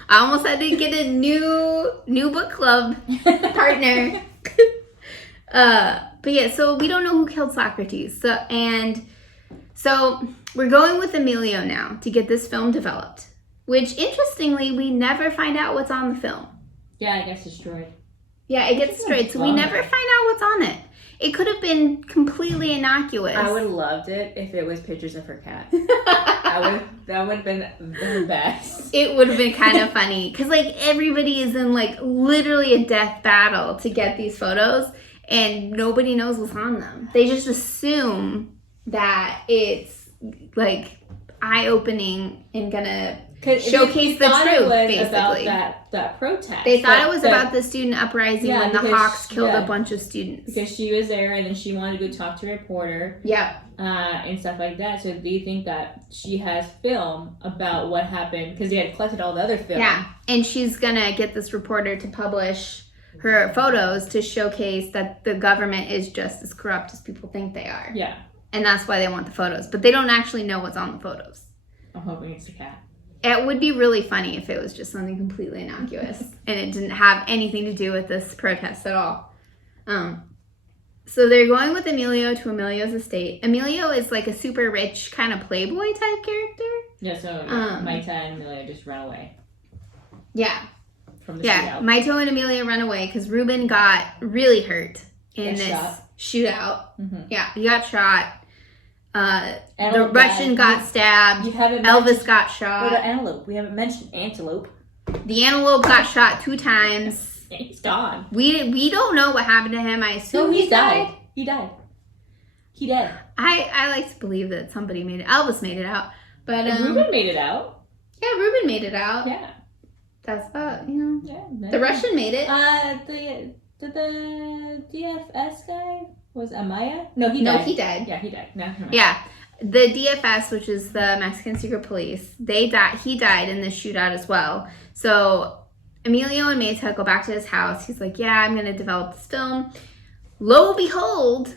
I almost had to get a new book club partner. But yeah, so we don't know who killed Socrates. So we're going with Emilio now to get this film developed. Which, interestingly, we never find out what's on the film. Yeah, it gets destroyed. Yeah, it gets destroyed. So we never find out what's on it. It could have been completely innocuous. I would have loved it if it was pictures of her cat. That would have been the best. It would have been kind of funny. Because, like, everybody is in, like, literally a death battle to get these photos. And nobody knows what's on them. They just assume that it's, like, eye-opening and gonna showcase the truth, basically. About that protest. They thought it was about the student uprising when the Hawks killed a bunch of students. Because she was there and then she wanted to go talk to a reporter. Yep. And stuff like that. So do you think that she has film about what happened? Because they had collected all the other film. Yeah. And she's going to get this reporter to publish her photos to showcase that the government is just as corrupt as people think they are. Yeah. And that's why they want the photos. But they don't actually know what's on the photos. I'm hoping it's a cat. It would be really funny if it was just something completely innocuous and it didn't have anything to do with this protest at all. So they're going with Emilio to Emilio's estate. Emilio is like a super rich kind of playboy type character. Yeah, so Maite and Emilio just run away. Yeah. From the shootout. Maite and Emilio run away because Ruben got really hurt in this shootout. Mm-hmm. Yeah, he got shot. The Russian got stabbed. Elvis got shot. What about Antelope? We haven't mentioned Antelope. The Antelope got shot 2 times. He's gone. We don't know what happened to him. I assume he died. He died. He dead. I like to believe that somebody made it. Elvis made it out. But Ruben made it out. Yeah, Ruben made it out. Yeah. That's about, you know. Yeah. The Russian made it. The DFS guy was Amaya? No, he died. No, he died. Yeah, he died. No, yeah. The DFS, which is the Mexican secret police, he died in this shootout as well. So Emilio and Maite go back to his house. He's like, yeah, I'm going to develop this film. Lo and behold.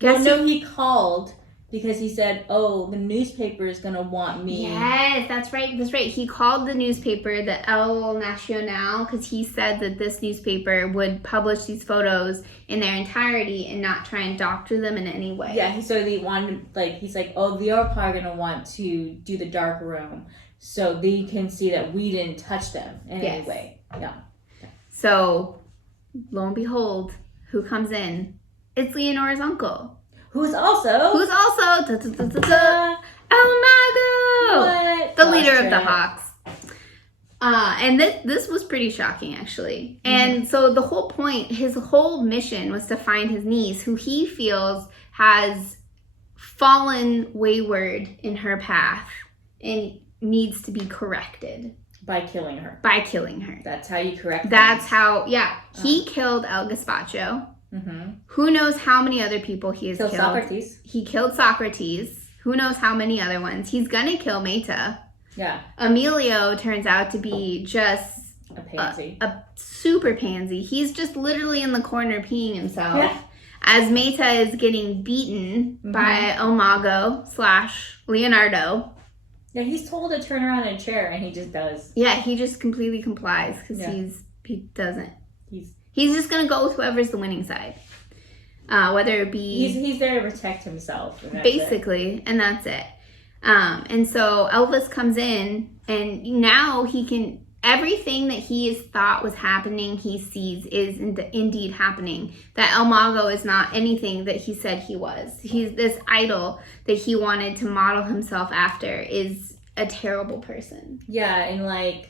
He called because he said, "Oh, the newspaper is gonna want me." Yes, that's right. That's right. He called the newspaper the El Nacional because he said that this newspaper would publish these photos in their entirety and not try and doctor them in any way. Yeah, so they wanted, like, he's like, "Oh, they're probably gonna want to do the dark room, so they can see that we didn't touch them in any way." Yeah. So, lo and behold, who comes in? It's Leonora's uncle. Who's also El Mago, what? the leader of the Hawks. And this was pretty shocking, actually. And so the whole point, his whole mission was to find his niece, who he feels has fallen wayward in her path and needs to be corrected. By killing her. That's how you correct That's how, He killed El Gazpacho. Who knows how many other people he has killed. Socrates. He killed Socrates. Who knows how many other ones. He's gonna kill Maite. Yeah. Emilio turns out to be just a pansy. A super pansy. He's just literally in the corner peeing himself. As Maite is getting beaten by El Mago / Leonardo. Yeah, he's told to turn around in a chair, and he just does. Yeah, he just completely complies because he doesn't. He's just gonna go with whoever's the winning side, whether it be he's there to protect himself, and basically, and that's it. And so Elvis comes in, and now he can everything that he has thought was happening. He sees is indeed happening. That El Mago is not anything that he said he was. He's this idol that he wanted to model himself after is a terrible person. Yeah, and like.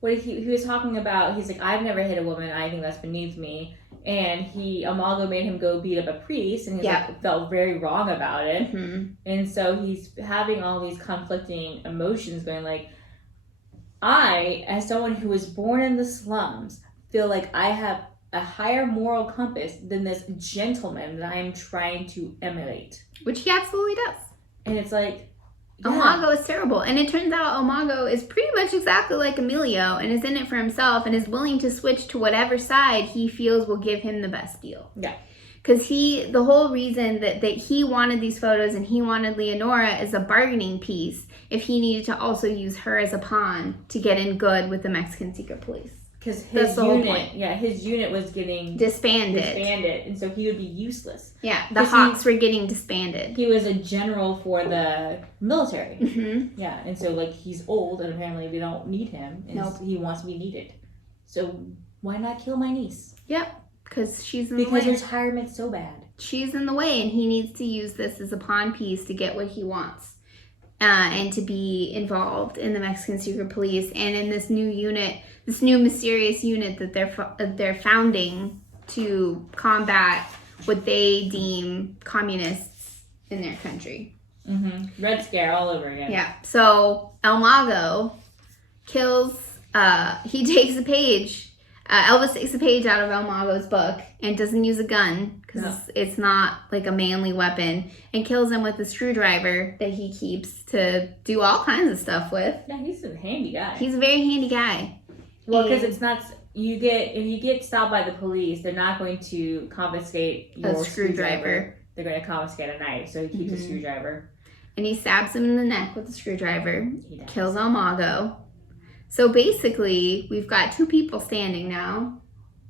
What he was talking about, he's like, "I've never hit a woman. I think that's beneath me." And El Mago made him go beat up a priest, and he felt very wrong about it. And so he's having all these conflicting emotions going like, I, as someone who was born in the slums, feel like I have a higher moral compass than this gentleman that I am trying to emulate. Which he absolutely does. And it's like, El Mago is terrible. And it turns out El Mago is pretty much exactly like Emilio and is in it for himself and is willing to switch to whatever side he feels will give him the best deal. Yeah. Because the whole reason that he wanted these photos and he wanted Leonora as a bargaining piece if he needed to also use her as a pawn to get in good with the Mexican secret police. Because his unit was getting disbanded, and so he would be useless. Yeah, the Hawks were getting disbanded. He was a general for the military. Yeah, and so like he's old, and apparently they don't need him, and he wants to be needed. So why not kill my niece? Yep, because she's in the way. Because retirement's so bad. She's in the way, and he needs to use this as a pawn piece to get what he wants. And to be involved in the Mexican secret police and in this new unit, this new mysterious unit that they're founding to combat what they deem communists in their country. Red Scare all over again. Yeah. So El Mago kills. He takes a page. Elvis takes a page out of El Mago's book and doesn't use a gun because it's not like a manly weapon, and kills him with a screwdriver that he keeps to do all kinds of stuff with. Yeah, he's a handy guy. He's a very handy guy. Well, because it's not if you get stopped by the police, they're not going to confiscate your screwdriver. They're going to confiscate a knife, so he keeps a screwdriver. And he stabs him in the neck with a screwdriver. Kills El Mago. So basically, we've got two people standing now.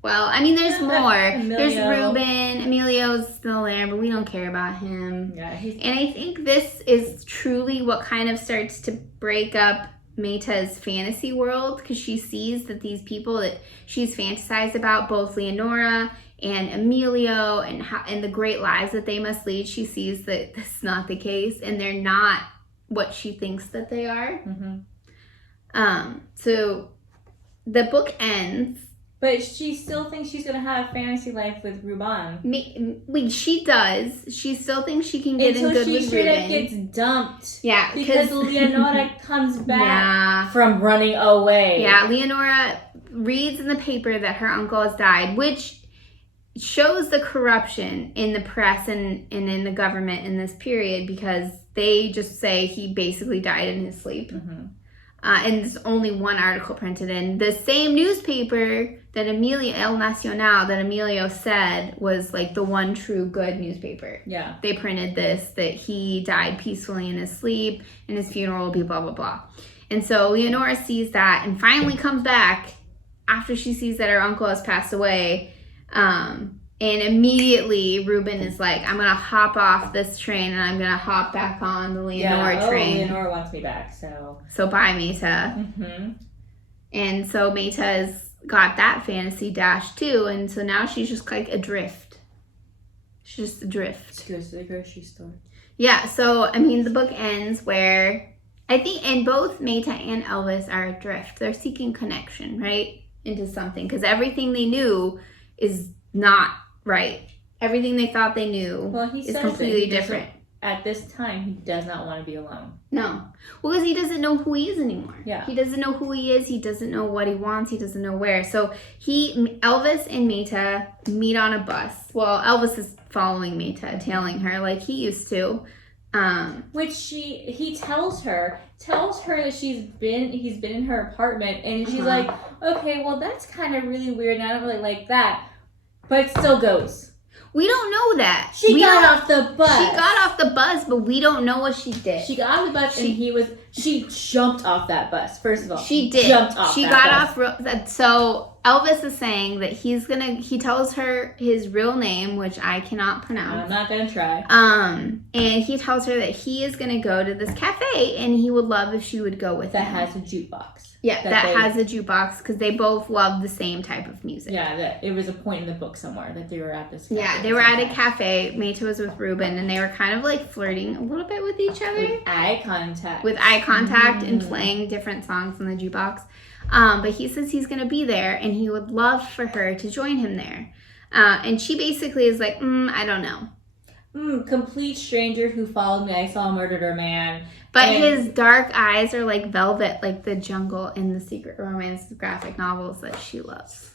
Well, I mean, there's more. There's Ruben. Emilio's still there, but we don't care about him. Yeah, and I think this is truly what kind of starts to break up Maite's fantasy world, because she sees that these people that she's fantasized about, both Leonora and Emilio, and the great lives that they must lead, she sees that this is not the case, and they're not what she thinks that they are. So the book ends. But she still thinks she's going to have a fantasy life with Ruben. She does. She still thinks she can get in good with Ruben. Until she straight up gets dumped. Yeah. Because Leonora comes back from running away. Yeah, Leonora reads in the paper that her uncle has died, which shows the corruption in the press and in the government in this period, because they just say he basically died in his sleep. and there's only one article printed in. The same newspaper that El Nacional, that Emilio said was like the one true good newspaper. Yeah. They printed this, that he died peacefully in his sleep, and his funeral will be blah, blah, blah. And so Leonora sees that and finally comes back after she sees that her uncle has passed away. And immediately Ruben is like, I'm going to hop off this train and I'm going to hop back on the Leonora train. Leonora wants me back, so. So bye, Maite. Mm-hmm. And so Maite has got that fantasy dash too. And so now she's just like adrift. She's just adrift. She goes to the grocery store. Yeah, so, I mean, the book ends where I think, and both Maite and Elvis are adrift. They're seeking connection, right? Into something. Because everything they knew is not right. Everything they thought they knew is completely different. At this time, he does not want to be alone. No. Well, because he doesn't know who he is anymore. Yeah. He doesn't know who he is. He doesn't know what he wants. He doesn't know where. So Elvis and Maite meet on a bus. Well, Elvis is following Maite, tailing her like he used to. Which he tells her that he's been in her apartment, and she's like, okay, well, that's kind of really weird, and I don't really like that, but still goes. We don't know that. She got off the bus. She got off the bus, but we don't know what she did. She got off the bus, and she jumped off that bus, first of all. She did. She got off. So Elvis is saying that he tells her his real name, which I cannot pronounce. I'm not going to try. And he tells her that he is going to go to this cafe, and he would love if she would go with him. That has a jukebox. Yeah, that has a jukebox, because they both love the same type of music. Yeah, it was a point in the book somewhere that they were at this cafe. Yeah, they were at a cafe. Maite was with Ruben, and they were kind of like flirting a little bit with each other. With eye contact. And playing different songs on the jukebox. But he says he's going to be there, and he would love for her to join him there. And she basically is like, I don't know. Complete stranger who followed me. I saw a murdered man. But his dark eyes are like velvet, like the jungle in the Secret Romance graphic novels that she loves.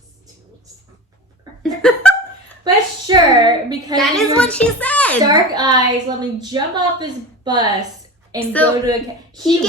But sure, because that is what she said. Dark eyes, let me jump off this bus and go to a... He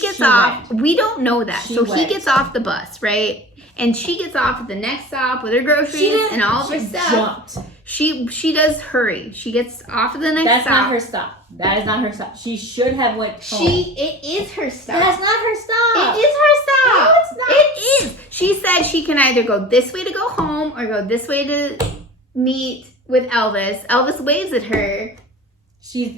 gets off. We don't know that. He gets off the bus, right? And she gets off at the next stop with her groceries and all of her stuff. Jumped. She does hurry. She gets off at the next stop. That's not her stop. That is not her stop. She should have went home. It is her stop. That's not her stop. It is her stop. No, it's not. It is. She said she can either go this way to go home or go this way to meet with Elvis. Elvis waves at her.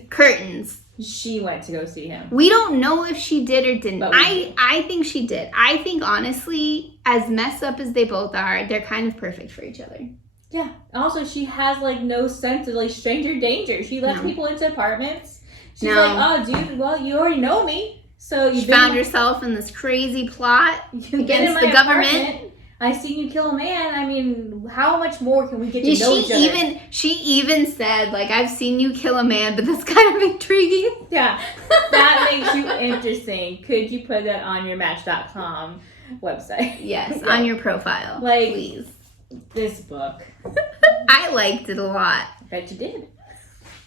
Curtains. She went to go see him. We don't know if she did or didn't. I think she did. I think, honestly, as messed up as they both are, they're kind of perfect for each other. Yeah. Also, she has, like, no sense of, like, stranger danger. She lets people into apartments. She's like, oh, dude, well, you already know me. So you found herself in this crazy plot against the government. I seen you kill a man. I mean, how much more can we get to know each other? She even said, like, I've seen you kill a man, but that's kind of intriguing. Yeah. That makes you interesting. Could you put that on your Match.com website? Yes, on your profile. Like, please. This book. I liked it a lot. I bet you did.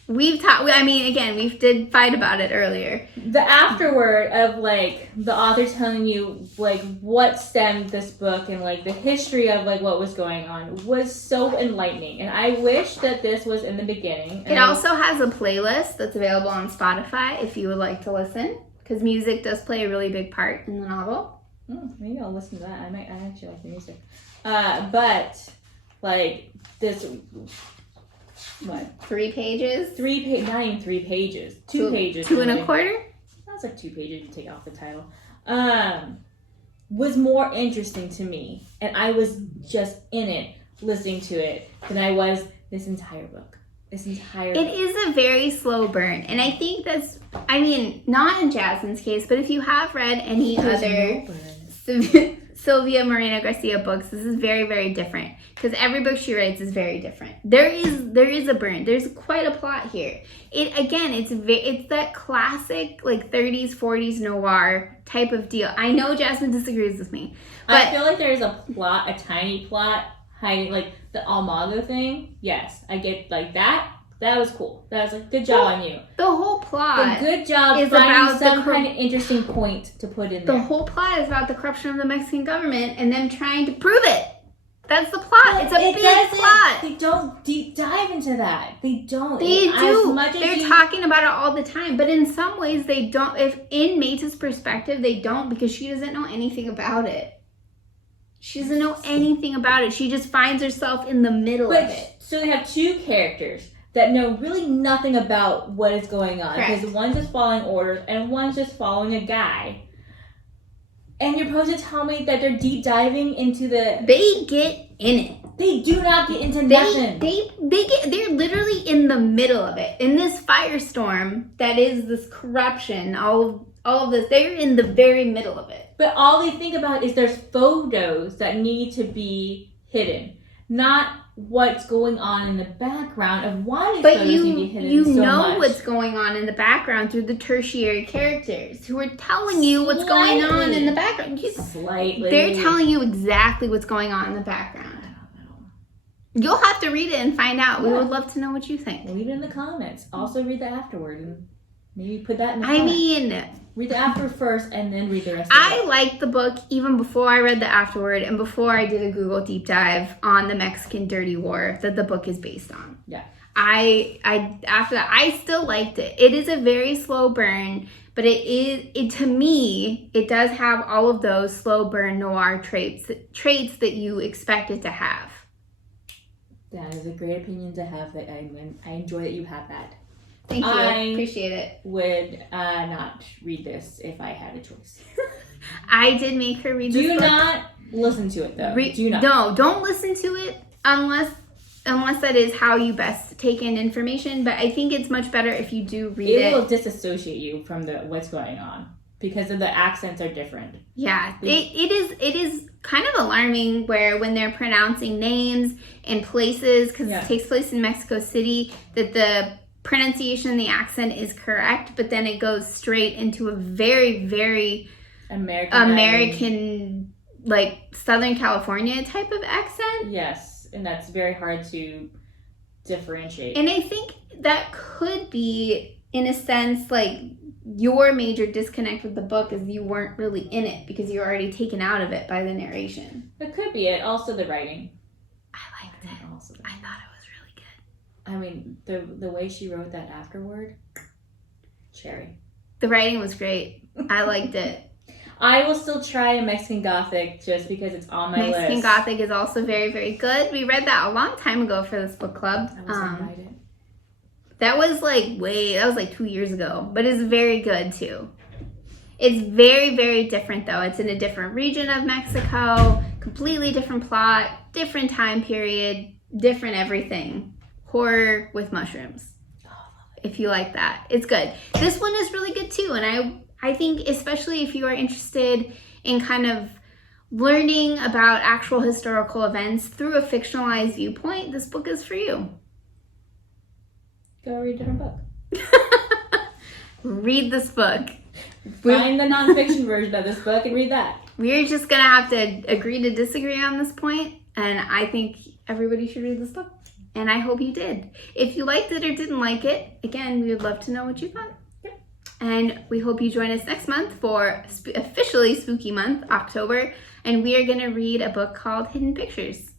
We did fight about it earlier. The afterword of, like, the author telling you, like, what stemmed this book and, like, the history of, like, what was going on was so enlightening. And I wish that this was in the beginning. It also has a playlist that's available on Spotify if you would like to listen, because music does play a really big part in the novel. Maybe I'll listen to that. I actually like the music. But, like, this... What? 3 pages? Not even 3 pages. 2 pages. 2 and a quarter? That's like 2 pages. You take off the title. Was more interesting to me, and I was just in it, listening to it, than I was this entire book. It is a very slow burn, and I think that's, not in Jasmine's case, but if you have read any other Silvia Moreno-Garcia books, this is very, very different, because every book she writes is very different. There is a burn. There's quite a plot here. It's that classic, like, 30s, 40s noir type of deal. I know Jasmine disagrees with me, but I feel like there's a tiny plot hiding, like the Almago thing. Yes, I get, like, that That was cool. That was like, good job on you. The whole plot But good job is finding about some kind of interesting point to put in there. The whole plot is about the corruption of the Mexican government and them trying to prove it. That's the plot. But it's a big plot. They don't deep dive into that. They don't. They do. They're talking about it all the time. But in some ways, they don't. If in Maite's perspective, they don't, because she doesn't know anything about it. She doesn't know anything about it. She just finds herself in the middle of it. So they have two characters that know really nothing about what is going on. Correct. Because one's just following orders and one's just following a guy. And you're supposed to tell me that they're deep diving into the... They get in it. They do not get into nothing. They're literally in the middle of it. In this firestorm that is this corruption, all of this, they're in the very middle of it. But all they think about is there's photos that need to be hidden. Not what's going on in the background of why these photos need to be hidden so much. You know what's going on in the background through the tertiary characters who are telling you what's going on in the background. Slightly. They're telling you exactly what's going on in the background. You'll have to read it and find out. We would love to know what you think. Read it in the comments. Also read the afterword and maybe put that in the comments. Read the afterword first and then read the rest of it. I liked the book even before I read the afterword and before I did a Google deep dive on the Mexican Dirty War that the book is based on. Yeah. After that, I still liked it. It is a very slow burn, but to me, it does have all of those slow burn noir traits that you expect it to have. That is a great opinion to have. That I enjoy that you have that. Thank you. I appreciate it. Would not read this if I had a choice. I did make her read this book. Do not listen to it, though. Do not. No, don't listen to it unless that is how you best take in information. But I think it's much better if you do read it. It will disassociate you from what's going on because of the accents are different. Yeah, it is kind of alarming when they're pronouncing names and places, because it takes place in Mexico City, that the pronunciation and the accent is correct, but then it goes straight into a very, very American like Southern California type of accent. Yes, and that's very hard to differentiate. And I think that could be, in a sense, like your major disconnect with the book is you weren't really in it because you're already taken out of it by the narration. It could be it. Also the writing. I liked it. I thought it was really good. I mean, the way she wrote that afterward, cherry. The writing was great. I liked it. I will still try a Mexican Gothic just because it's on my list. Mexican Gothic is also very, very good. We read that a long time ago for this book club. I was invited. That was like 2 years ago, but it's very good too. It's very, very different though. It's in a different region of Mexico, completely different plot, different time period, different everything. Horror with mushrooms. If you like that, it's good. This one is really good too, and I think especially if you are interested in kind of learning about actual historical events through a fictionalized viewpoint, this book is for you. Go read a different book. Read this book. Find the nonfiction version of this book and read that. We're just going to have to agree to disagree on this point, and I think everybody should read this book. And I hope you did. If you liked it or didn't like it, again, we would love to know what you thought. Yep. And we hope you join us next month for officially spooky month, October, and we are going to read a book called Hidden Pictures.